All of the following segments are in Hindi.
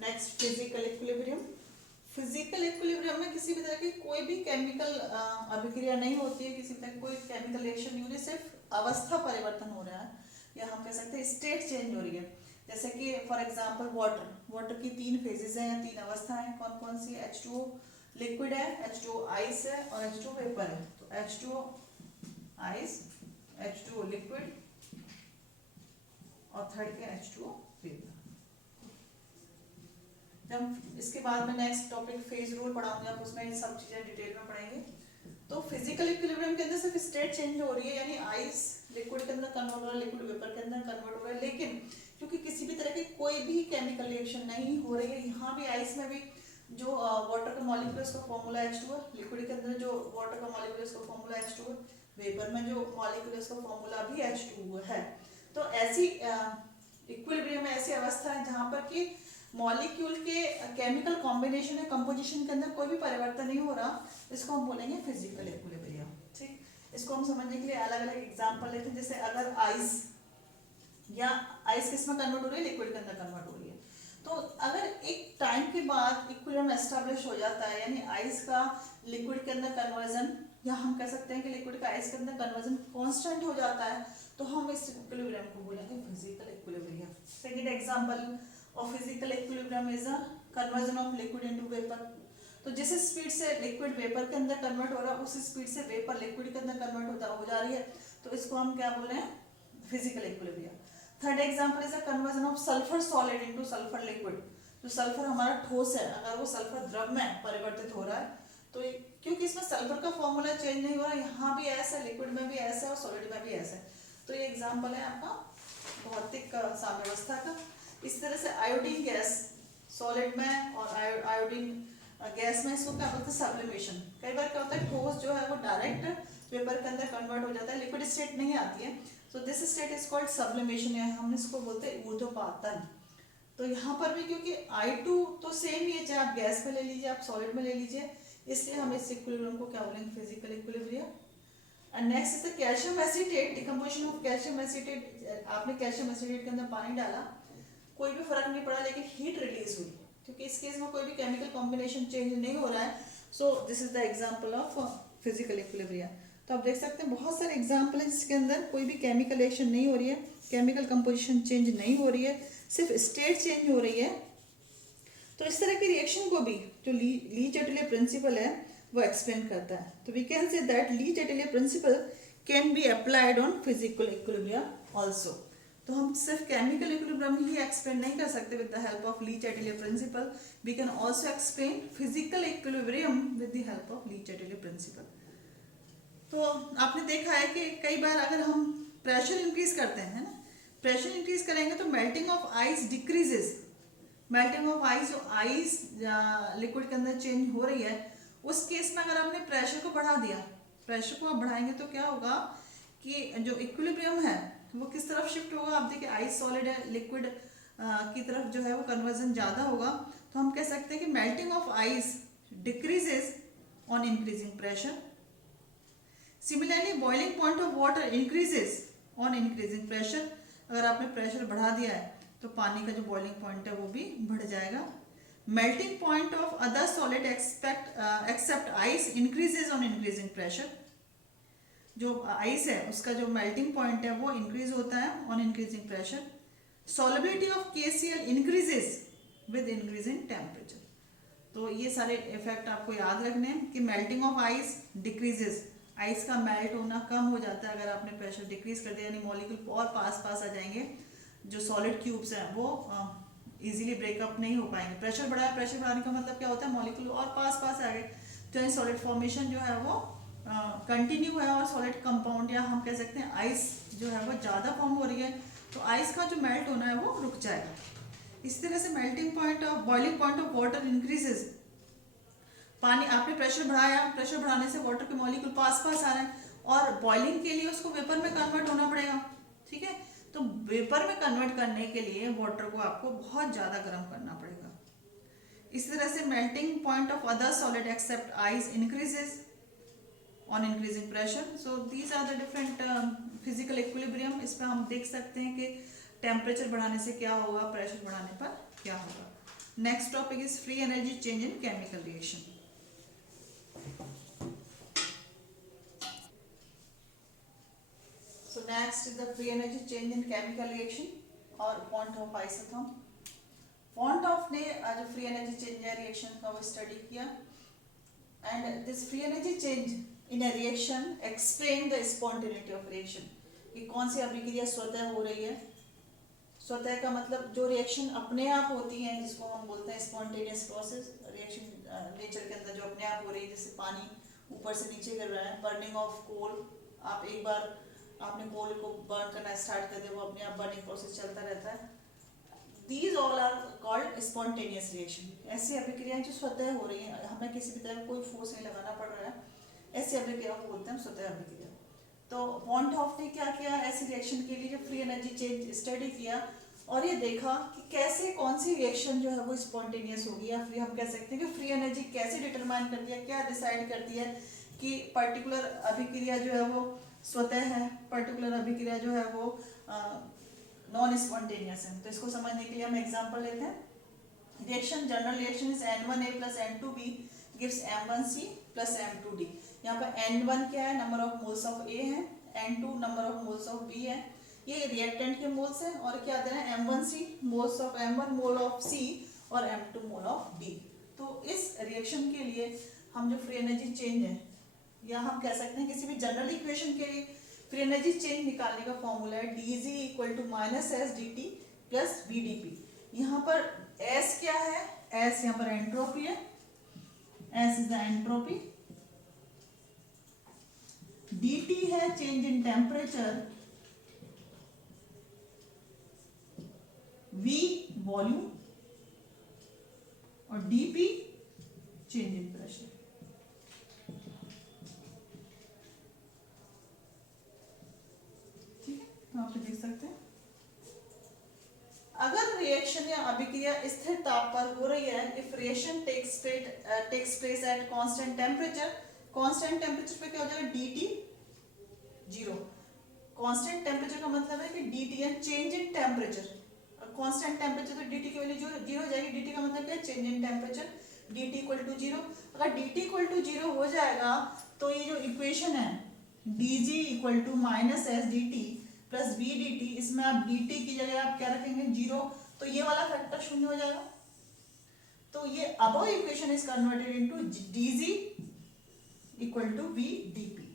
Next physical equilibrium. Physical equilibrium में किसी भी तरह की कोई भी केमिकल अभिक्रिया नहीं होती है, किसी भी तरह की कोई केमिकल रिएक्शन नहीं हो रही, सिर्फ अवस्था परिवर्तन हो रहा है, या हम कह सकते हैं स्टेट चेंज हो रही है। जैसे कि फॉर एग्जांपल वाटर की 3 फेजेस हैं या 3 अवस्था हैं। कौन कौन सी? H2O लिक्विड है, H2O आइस है और H2O वेपर है। तो H2O आइस, H2O लिक्विड और थर्ड क्या? H2O vapour. जब इसके बाद में नेक्स्ट टॉपिक फेज रूल पढ़ाऊंगी, आप उसमें ये सब चीजें डिटेल में पढ़ेंगे। तो फिजिकल इक्विलिब्रियम के अंदर सिर्फ स्टेट चेंज हो रही है, यानी आइस लिक्विड के अंदर कन्वर्ट हो रहा है, लिक्विड वेपर के अंदर कन्वर्ट हो रहा है, लेकिन क्योंकि किसी भी तरह की कोई भी केमिकल रिएक्शन नहीं हो रही है, यहाँ भी आइस में भी जो वाटर का मॉलिक्यूल उसका फॉर्मूला H2O, लिक्विड के अंदर जो वाटर का मॉलिक्यूल उसका फॉर्मूला H2O, वेपर में जो मॉलिक्यूल उसका फॉर्मूला भी H2O है। तो ऐसी इक्विलिब्रियम में ऐसी अवस्था है जहां पर कि मॉलिक्यूल के केमिकल कॉम्बिनेशन या कंपोजिशन के अंदर कोई भी परिवर्तन नहीं हो रहा, इसको हम बोलेंगे फिजिकल इक्विलिब्रियम। ठीक, इसको हम समझने के लिए अलग अलग एग्जांपल लेते हैं। जैसे अगर आइस किस में कन्वर्ट हो रही है? लिक्विड के अंदर कन्वर्ट हो रही है। तो अगर एक टाइम के बाद इक्विलिब्रियम एस्टेब्लिश हो जाता है, यानी आइस का लिक्विड के अंदर कन्वर्जन, या हम कह सकते हैं कि लिक्विड का आइस के अंदर कन्वर्जन कांस्टेंट हो जाता है, तो हम इस इक्विलिब्रियम को बोलेंगे physical equilibrium. Second example of physical equilibrium is a conversion of liquid into vapour. तो जिस स्पीड से लिक्विड वेपर के अंदर कन्वर्ट हो रहा है, उस स्पीड से वेपर लिक्विड के अंदर कन्वर्ट हो जा रही है, तो इसको हम क्या बोल रहे हैं? Physical equilibrium. Third example is a conversion of sulphur solid into sulphur liquid. जो सल्फर हमारा ठोस है, अगर वो सल्फर द्रव में परिवर्तित हो रहा है, तो क्योंकि इसमें सल्फर का फॉर्मूला चेंज नहीं हो रहा, यहाँ भी ऐसा है, लिक्विड में भी ऐसा है और सॉलिड में भी ऐसा है। तो ये एग्जांपल है आपका भौतिक साम्यावस्था का। इस तरह से आयोडीन गैस सॉलिड में और आयोडीन गैस में, इसको क्या बोलते हैं? सब्लिमेशन। कई बार क्या होता है, ठोस जो है वो डायरेक्ट वेपर के अंदर कन्वर्ट हो जाता है, लिक्विड स्टेट नहीं आती है, so this state is called sublimation, या हम इसको बोलते हैं ऊर्ध्वपातन। तो यहाँ पर भी क्योंकि I2 तो सेम ही है, चाहे आप गैस में ले लीजिए, आप सॉलिड में ले लीजिए, इसलिए हम इस इक्विलिब्रियम को क्या बोलेंगे? Physical equilibrium. And next is the calcium acetate, decomposition of calcium acetate. आपने कैल्शियम एसीटेट के अंदर पानी डाला, कोई भी फर्क नहीं पड़ा, लेकिन हीट रिलीज हुई, क्योंकि इस केस में कोई भी केमिकल कॉम्बिनेशन चेंज नहीं हो रहा है। So this is the example of physical equilibrium. तो आप देख सकते हैं बहुत सारे एग्जांपल हैं जिसके अंदर कोई भी केमिकल रिएक्शन नहीं हो रही है, केमिकल कंपोजिशन चेंज नहीं हो रही है, सिर्फ स्टेट चेंज हो रही है। तो इस तरह की रिएक्शन को भी जो ली चैटलियर प्रिंसिपल है वो एक्सप्लेन करता है। तो we can say that Le Chatelier principle can be applied on physical equilibrium also. तो हम सिर्फ केमिकल इक्विलिब्रियम ही एक्सप्लेन नहीं कर सकते with the help of Le Chatelier principle, we can also explain physical equilibrium with the help of Le Chatelier principle. तो आपने देखा है कि कई बार अगर हम प्रेशर इंक्रीज करते हैं ना, प्रेशर इंक्रीज करेंगे तो melting of ice decreases. Melting of ice, जो आइस लिक्विड के अंदर चेंज हो रही है, उस केस में अगर आपने प्रेशर को बढ़ा दिया, प्रेशर को आप बढ़ाएंगे तो क्या होगा कि जो इक्विलिब्रियम है वो किस तरफ शिफ्ट होगा? आप देखिए आइस सॉलिड है, लिक्विड की तरफ जो है वो कन्वर्जन ज़्यादा होगा, तो हम कह सकते हैं कि melting of ice decreases on increasing pressure. Similarly boiling point of water increases on increasing pressure. अगर आपने प्रेशर बढ़ा दिया है तो पानी का जो बॉइलिंग पॉइंट है वो भी बढ़ जाएगा। Melting point of other solid except ice increases on increasing pressure. जो आइस है उसका जो मेल्टिंग पॉइंट है वो इंक्रीज होता है on increasing pressure. Solubility of KCl increases with increasing temperature. तो ये सारे इफेक्ट आपको याद रखने हैं कि melting of ice decreases, ice का मेल्ट होना कम हो जाता है अगर आपने प्रेशर डिक्रीज कर दिया, यानी मॉलिक्यूल और पास पास आ जाएंगे, जो सॉलिड क्यूब्स हैं वो इजीली ब्रेकअप नहीं हो पाएंगे। प्रेशर बढ़ाया, प्रेशर बढ़ाने का मतलब क्या होता है? मॉलिक्यूल और पास पास आ गए, तो सॉलिड फॉर्मेशन जो है वो कंटिन्यू है और सॉलिड कंपाउंड, या हम कह सकते हैं आइस जो है वो ज़्यादा फॉर्म हो रही है, तो आइस का जो मेल्ट होना है वो रुक जाएगा। इस तरह से melting point of boiling point of water increases. पानी आपने प्रेशर बढ़ाया, प्रेशर बढ़ाने से वाटर के मॉलिक्यूल पास पास आ रहे हैं, और बॉइलिंग के लिए उसको वेपर में कन्वर्ट होना पड़ेगा। ठीक है, तो वेपर में कन्वर्ट करने के लिए वाटर को आपको बहुत ज़्यादा गर्म करना पड़ेगा। इस तरह से melting point of other solid except ice increases on increasing pressure. So these are the different physical equilibrium. इसमें हम देख सकते हैं कि टेम्परेचर बढ़ाने से क्या होगा, प्रेशर बढ़ाने पर क्या होगा। Next topic is free energy change in chemical reaction. So next is the free energy change in chemical reaction और Pont-Hoff isotherm. Pont-Hoff ने जो free energy change या reaction का वो study किया, and this free energy change in a reaction explain the spontaneity of reaction. कि कौन सी अभिक्रिया स्वतः हो रही है. स्वतः का मतलब जो रिएक्शन अपने आप होती है, जिसको हम बोलते हैं स्पॉन्टेनियस प्रोसेस. रिएक्शन नेचर के अंदर जो अपने आप हो रही है, जैसे पानी ऊपर से नीचे गिर रहा है, बर्निंग ऑफ कोल. आप एक बार आपने कोल को बर्न करना स्टार्ट कर दिया, वो अपने आप बर्निंग प्रोसेस चलता रहता है. These all are called spontaneous reaction. ऐसी अभिक्रियाएं जो स्वतः हो रही हैं, हमें किसी भी तरह कोई फोर्स नहीं लगाना पड़ रहा है, ऐसी अभिक्रिया को बोलते हैं स्वतः अभिक्रिया. तो पॉन्ट-हॉफ ने क्या किया, ऐसी रिएक्शन के लिए जो फ्री एनर्जी चेंज स्टडी किया और ये देखा कि कैसे कौन सी रिएक्शन जो है वो स्पॉन्टेनियस होगी, या फिर हम कह सकते हैं कि फ्री एनर्जी कैसे डिटरमाइन करती है, क्या डिसाइड करती है कि पर्टिकुलर अभिक्रिया जो है वो स्वतः है, पर्टिकुलर अभिक्रिया जो है वो नॉन स्पॉन्टेनियस है. तो इसको समझने के लिए हम एग्जांपल लेते हैं. Reaction, general reaction is N1A plus N2B gives M1C plus M2D. यहाँ पर N1 क्या है, number of moles of A है, N2 number of moles of B है. ये रिएक्टेंट के मोल्स हैं, और क्या दे रहे हैं, M1C moles of M1 mole of C और M2 मोल ऑफ B. तो इस रिएक्शन के लिए हम जो फ्री एनर्जी चेंज है, या हम कह सकते हैं किसी भी जनरल इक्वेशन के लिए फ्री एनर्जी चेंज निकालने का फॉर्मूला है dg equal to minus S D T plus V D P. यहाँ पर S क्या है, S यहाँ पर एंट्रोपी है, S is the entropy. dt है change in temperature, V volume, और dp चेंज इन प्रेशर. आप देख सकते हैं, अगर रिएक्शन या अभिक्रिया स्थिर ताप पर हो रही है, if reaction takes place at constant temperature, constant temperature पे क्या हो जाएगा, dt जीरो. कांस्टेंट टेम्परेचर का मतलब है कि dt या change in temperature. Constant temperature तो dt की वैल्यू जीरो हो जाएगी. dt का मतलब क्या है, change in temperature. dt equal to zero. अगर dt इक्वल टू जीरो हो जाएगा तो ये जो इक्वेशन है dg equal to minus S D T plus V D T, इसमें आप डी टी की जगह आप क्या रखेंगे, जीरो. तो ये वाला फैक्टर शून्य हो जाएगा. तो ये above equation is converted into DG equal to V D P.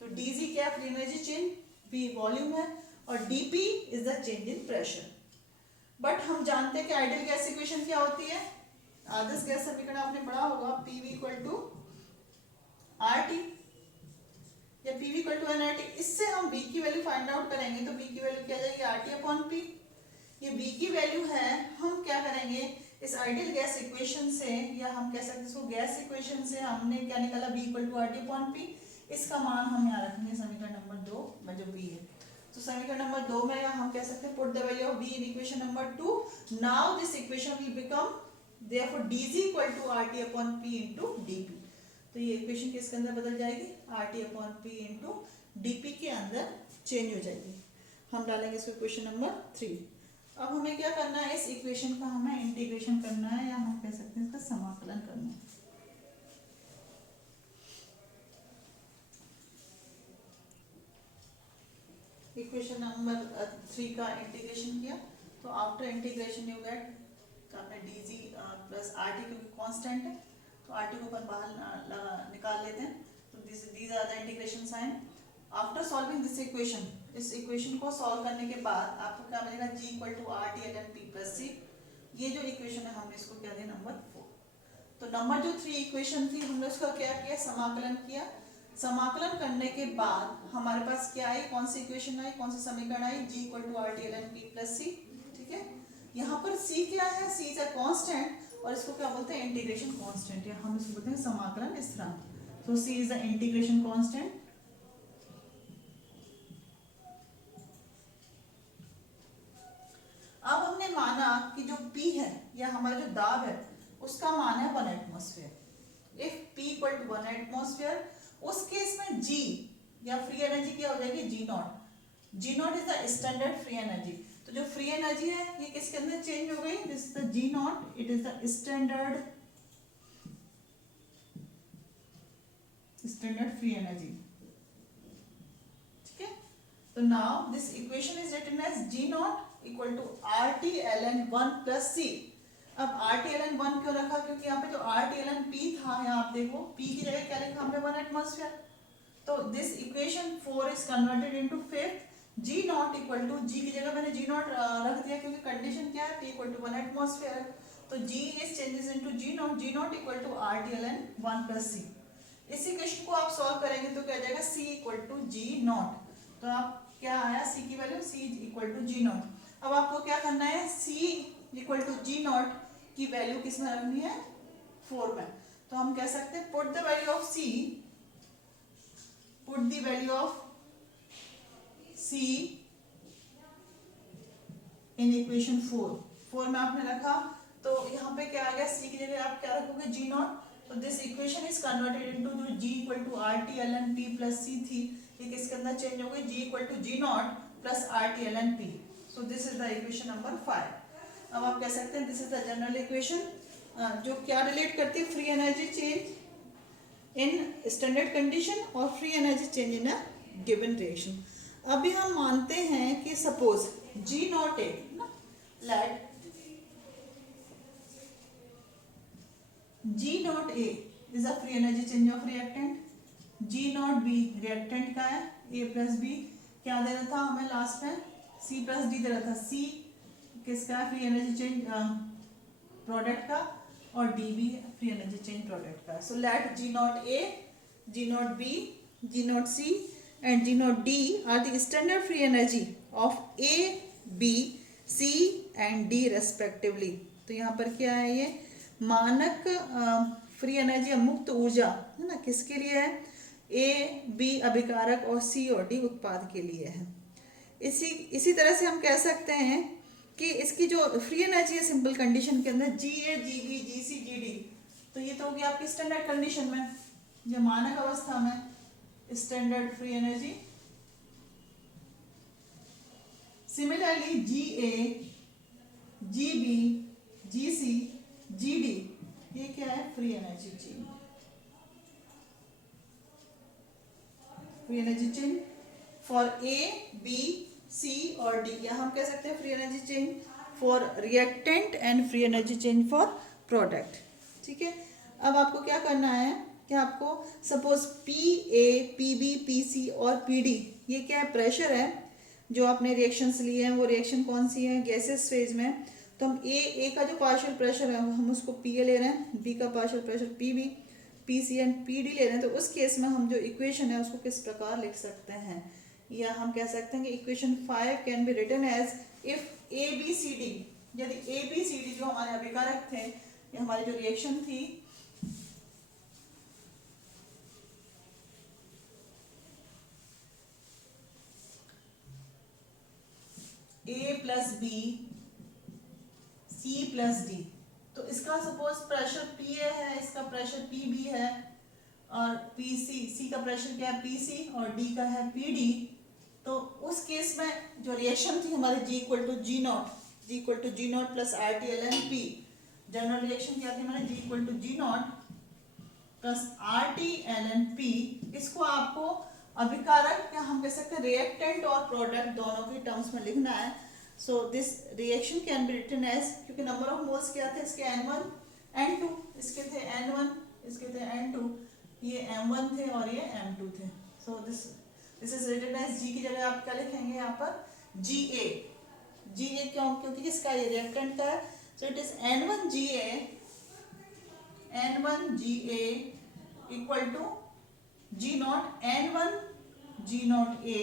तो डीजी क्या है, free energy change, V volume है, और DP is the change in pressure. But हम जानते हैं कि आइडियल गैस इक्वेशन क्या होती है, आदर्श गैस समीकरण आपने पढ़ा होगा, पीवी इक्वल टू आरटी या Pv इक्वल टू nRT. इससे हम V की वैल्यू फाइंड आउट करेंगे, तो V की वैल्यू क्या जाएगी, RT अपॉन P. ये V की वैल्यू है, हम क्या करेंगे, इस आइडियल गैस इक्वेशन से, या हम कह सकते हैं इसको गैस इक्वेशन से हमने क्या निकाला, V equal to RT upon P. इसका मान हम यहाँ रखेंगे समीकरण नंबर 2 में जो V है. तो समीकरण नंबर 2 में हम कह सकते हैं put the value of V in equation number 2. Now this equation will become therefore dg equal to RT upon P into dP. तो ये इक्वेशन किसके अंदर बदल जाएगी, RT upon P into dP के अंदर चेंज हो जाएगी. हम डालेंगे इसको इक्वेशन नंबर 3. अब हमें क्या करना है, इस इक्वेशन का हमें इंटीग्रेशन करना है, या हम कह सकते हैं इसका समाकलन करना है. इक्वेशन नंबर 3 का इंटीग्रेशन किया, तो आफ्टर इंटीग्रेशन यू गेट आपने dg प्लस RT क्योंकि कांस्टेंट है, तो RT को ऊपर बाहर निकाल लेते हैं. तो these are the integration sign. After solving this equation, इस इक्वेशन को सॉल्व करने के बाद आपको क्या मिलेगा, G equal to RT ln P plus C. ये जो इक्वेशन है हमने इसको क्या दिया, नंबर 4. तो नंबर जो 3 इक्वेशन थी, हमने उसका क्या किया, समाकलन किया. समाकलन करने के बाद हमारे पास क्या आई, कौन सी इक्वेशन आई, कौन सी समीकरण आई, G equal to RT ln P plus C. ठीक है, यहाँ पर C क्या है, C इज अ कांस्टेंट, और इसको क्या बोलते हैं, इंटीग्रेशन कांस्टेंट, या हम इसको बोलते हैं समाकलन स्थिरांक. तो C is the integration constant. अब हमने माना कि जो P है, या हमारा जो दाब है, उसका मान है 1 atmosphere. If P equal to 1 atmosphere, उस केस में G या फ्री एनर्जी क्या हो जाएगी, G naught. G naught is the standard free energy. तो तो जो फ्री एनर्जी है ये किसके अंदर चेंज हो गई, this is the G naught, it is the standard free energy. ठीक है, तो now this equation is written as G naught equal to R T L N 1 plus C. अब आर टी एल एन 1 क्यों रखा, क्योंकि यहाँ पे जो R T L N P था, यहाँ आप देखो पी की जगह क्या लिखा हमने 1 एटमॉस्फेयर। तो this equation 4 is converted into fifth, G naught equal to, G की जगह मैंने जी नॉट रख दिया क्योंकि कंडीशन क्या है, पी इक्वल टू 1 एटमॉस्फेयर। तो G is changes into G naught equal to R T L N 1 plus C. इस इक्वेशन को आप सॉल्व करेंगे तो क्या जाएगा, c equal to G naught. तो आप क्या आया, c की value c equal to G naught. अब आपको क्या करना है, c equal to G naught की वैल्यू किस में रखनी है, 4 में। तो हम कह सकते हैं put the value of c, put the value of c in equation 4 में आपने रखा, तो यहाँ पे क्या आ गया, c की जगह आप क्या रखोगे, जी नॉट। तो this equation is converted into जो g equal to R T L N P plus C थी, ये किसके अंदर चेंज हो गई, g equal to G naught plus R T L N P. So this is the equation number 5। अब आप कह सकते हैं this is the general equation, जो क्या रिलेट करती है, free energy change in standard condition और free energy change in a given reaction. अभी हम मानते हैं कि suppose G naught A let G naught A is a free energy change of reactant, G naught B reactant का है, A प्लस B क्या दे रहा था हमें लास्ट में, C प्लस D दे रहा था, C किसका है, फ्री एनर्जी चेंज प्रोडक्ट का, और D भी फ्री एनर्जी चेंज प्रोडक्ट का। So let G naught A, G naught B, G naught C and G naught D are the standard free energy of A, B, C and D respectively। तो यहाँ पर क्या है, ये मानक फ्री एनर्जी मुक्त ऊर्जा है ना, किसके लिए है, ए बी अभिकारक और सी और डी उत्पाद के लिए है। इसी तरह से हम कह सकते हैं कि इसकी जो फ्री एनर्जी है सिंपल कंडीशन के अंदर, जी A G B G C G D, तो ये तो होगी आपकी स्टैंडर्ड कंडीशन में, जो मानक अवस्था में standard free energy. Similarly G A G B G C G D, ये क्या है, free energy change, free energy change for A B C और डी, या हम कह सकते हैं free energy change for reactant and free energy change for product. ठीक है, अब आपको क्या करना है कि आपको suppose P A P B P C और पी डी, ये क्या है, प्रेशर है जो आपने रिएक्शंस लिए हैं, वो रिएक्शन कौन सी है, गैसेस फेज में। तो हम ए का जो पार्शियल प्रेशर है हम उसको पी ए ले रहे हैं, बी का partial pressure P B, P C and P D ले रहे हैं। तो उस केस में हम जो इक्वेशन है उसको किस प्रकार लिख सकते हैं, या हम कह सकते हैं कि equation 5 can be written as if A B C D, यदि ए बी सी डी जो हमारे अभिकारक थे, ये हमारी जो रिएक्शन थी, A plus B C plus D, तो इसका सपोज प्रेशर पी ए है, इसका प्रेशर पी बी है, और पी सी का प्रेशर क्या है, पी सी, और डी का है पी डी। तो उस केस में जो रिएक्शन थी हमारे G equal to G naught plus R T L N P, general reaction क्या थी हमारे, G equal to G naught plus R T L N P. इसको आपको अभिकारक या हम कह सकते हैं रिएक्टेंट और प्रोडक्ट दोनों के टर्म्स में लिखना है। So this reaction can be written as, क्योंकि नंबर ऑफ मोल्स क्या थे इसके, N1 N2, इसके थे N1 इसके थे N2, ये M1 थे और ये M2 थे। So this is written as, G की जगह आप क्या लिखेंगे यहाँ पर, GA क्यों, क्योंकि किसका ये रिएक्टेंट का है। So it is N1 GA equal to G naught N1 G naught A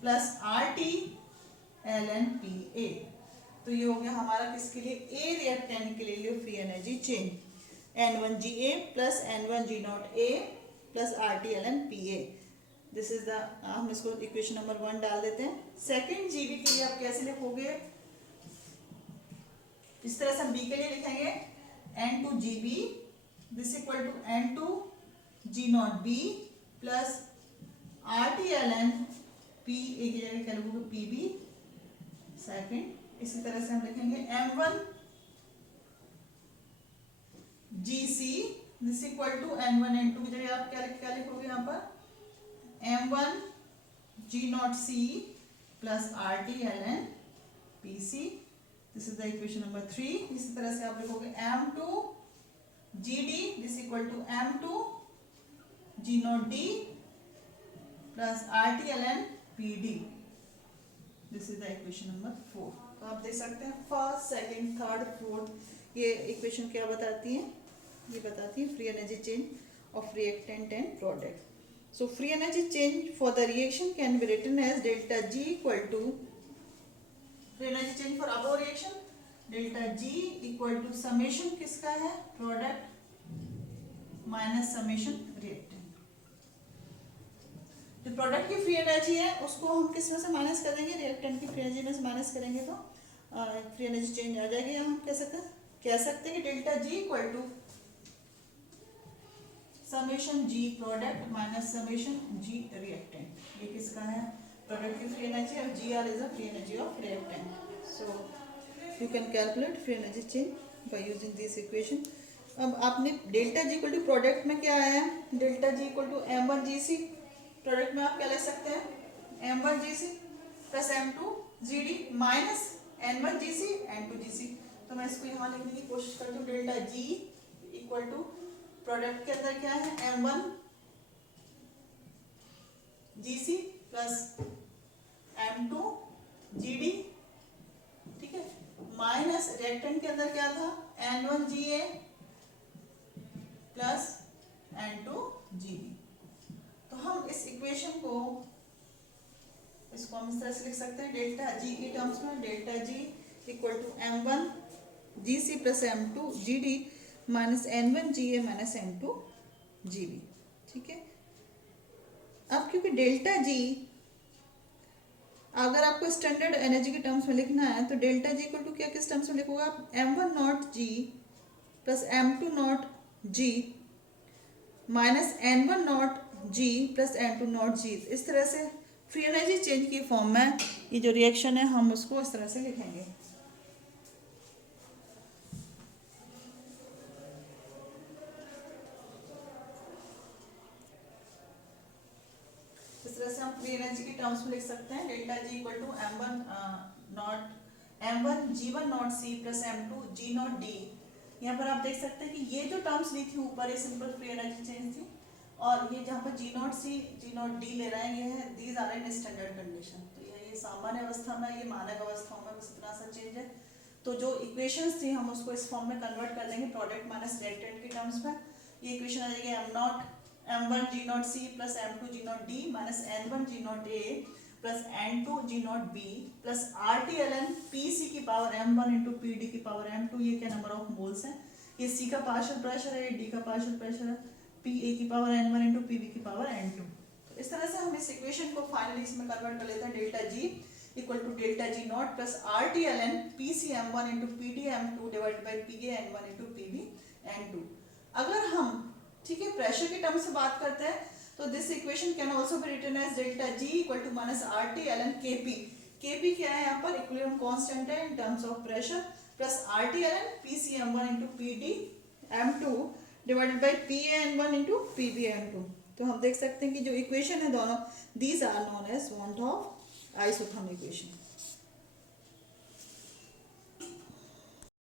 plus RT L N P A. तो ये हो गया हमारा किसके लिए, ए रिएक्टेंट के लिए free energy change, N1 GA plus N1 G naught A plus RT L N P A. This is the, हम इसको इक्वेशन नंबर 1 डाल देते हैं। सेकंड जीबी के लिए आप कैसे लिखोगे, इस तरह से हम बी के लिए लिखेंगे N2 GB this equal to N2 G naught B plus RT L N P A की जगह क्या लिखोगे, PB सेकंड। इसी तरह से हम लिखेंगे M1 GC this equal to N1 N2 की जगह आप क्या लिखोगे यहाँ पर M1 G0C plus RT ln PC, this is the equation number 3। इसी तरह से आप लिखोगे M2 GD this equal to M2 G0D plus RT ln PD, this is the equation number 4। तो आप देख सकते हैं फर्स्ट, सेकंड, थर्ड, फोर्थ ये इक्वेशन क्या बताती है, ये बताती है free energy change of reactant and product. So free energy change for the reaction can be written as delta G equal to free energy change for above reaction delta G equal to summation किसका है प्रोडक्ट माइनस समेशन रिएक्टेंट। जो प्रोडक्ट की फ्री एनर्जी है उसको हम किस में से माइनस करेंगे, रिएक्टेंट की फ्री एनर्जी में से माइनस करेंगे तो फ्री एनर्जी चेंज आ जाएगी। हम कह सकते हैं कि delta G equal to summation G product minus summation G reactant. ये किसका है प्रोडक्ट की फ्री एनर्जी और Gr is the free energy of reactant. So you can calculate free energy change by using this equation. अब आपने delta G equal to product में क्या आया है delta G equal to M1 GC, product में आप क्या ले सकते हैं M1 GC plus M2 GD minus N1 GC N2 GC। तो मैं इसको यहाँ लिखने की कोशिश करती हूँ delta G equal to product के अंदर क्या है M1 GC plus M2 GD, ठीक है, माइनस रिएक्टेंट के अंदर क्या था N1 GA plus N2 GB। तो हम इस इक्वेशन को इसको हम इस तरह से लिख सकते हैं डेल्टा G की टर्म्स में delta G equal to M1 GC plus M2 GD minus N1 GA minus N2 GB, ठीक है। अब क्योंकि डेल्टा G अगर आपको स्टैंडर्ड एनर्जी के टर्म्स में लिखना है तो डेल्टा G इक्वल टू क्या किस टर्म्स में लिखोगे आप M1 not G plus M2 not G minus N1 not G plus N2 not G। इस तरह से फ्री एनर्जी चेंज की फॉर्म में ये जो रिएक्शन है हम उसको इस तरह से लिखेंगे। इस तरह से हम फ्री एनर्जी की टर्म्स में लिख सकते हैं delta G equal to M1 G1 naught C plus M2 G naught D। यहाँ पर आप देख सकते हैं कि ये जो टर्म्स ली थी ऊपर ये सिंपल फ्री एनर्जी चेंज थी और ये जहाँ पर G naught C G naught D ले रहे हैं ये है these are in standard condition. तो ये सामान्य अवस्था में ये मानक अवस्थाओं में बस इतना सा चेंज है। तो जो इक्वेशंस थी हम उसको इस फॉर्म में कन्वर्ट कर देंगे प्रोडक्ट माइनस रिएक्टेंट की टर्म्स में। ये इक्वेशन आ जाएगी M1 G naught C plus M2 G naught D minus N1 G naught A plus N2 G naught B plus RT ln PC की पावर M1 इंटू PD की पावर M2। ये क्या नंबर ऑफ मोल्स है, ये C का पार्शियल प्रेशर है, D का पार्शियल प्रेशर है, PA की पावर N1 इंटू PB की पावर N2। तो इस तरह से हम इस इक्वेशन को फाइनली इसमें कन्वर्ट कर लेते हैं delta G equal to delta G naught plus RT ln PC M1 into PD M2 divided by PA N1 into PB N2। अगर हम ठीक है प्रेशर के टर्म से बात करते हैं तो this equation can also be written as delta G equal to minus RT ln KP। KP क्या है यहाँ पर इक्विलिब्रियम कांस्टेंट है in terms of pressure plus RT ln PC M1 into PD M2 divided by PA N1 into PB N2। तो हम देख सकते हैं कि जो इक्वेशन है दोनों these are known as one of isothermal equation.